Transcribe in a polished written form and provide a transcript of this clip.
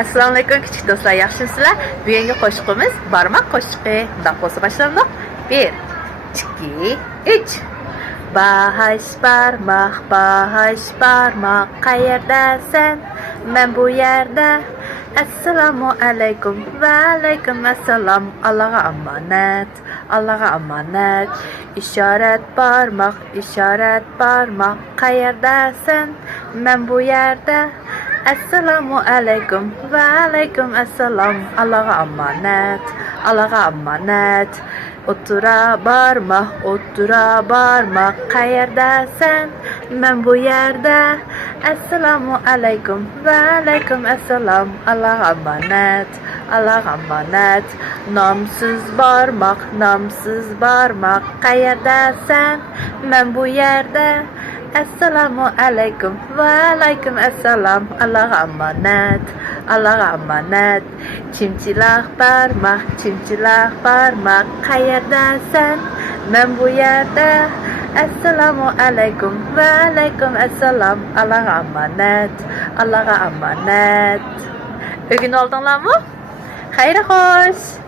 Assalomu alaykum kichik do'stlar, yaxshimisizlar? Bugungi qo'shiqimiz barmoq qo'shiqi. Unda bo'lsa boshlanmoq. 1 2 3 Bahash barmoq, qayerdasan? Men bu yerda. Assalomu alaykum, va alaykum assalom. Allohga omonat. İşaret barmoq, qayerdasan? Men bu yerda. Assalomu alaykum, va alaykum assalom. Allohga omonat. O'tira barmoq, qayerdasan? Men bu yerda. Assalomu alaykum, va alaykum assalom. Allohga omonat. Nomsiz barmoq, qayerdasan? Men bu yerda. Assalomu alaykum, va alaykum assalom. Allohga omonat. Chimchiloq barmoq, qayerdasan? Men bu yerda. Assalomu alaykum, va alaykum assalom. Allohga omonat. O'rganib oldinglarmi? Xayr xo'sh.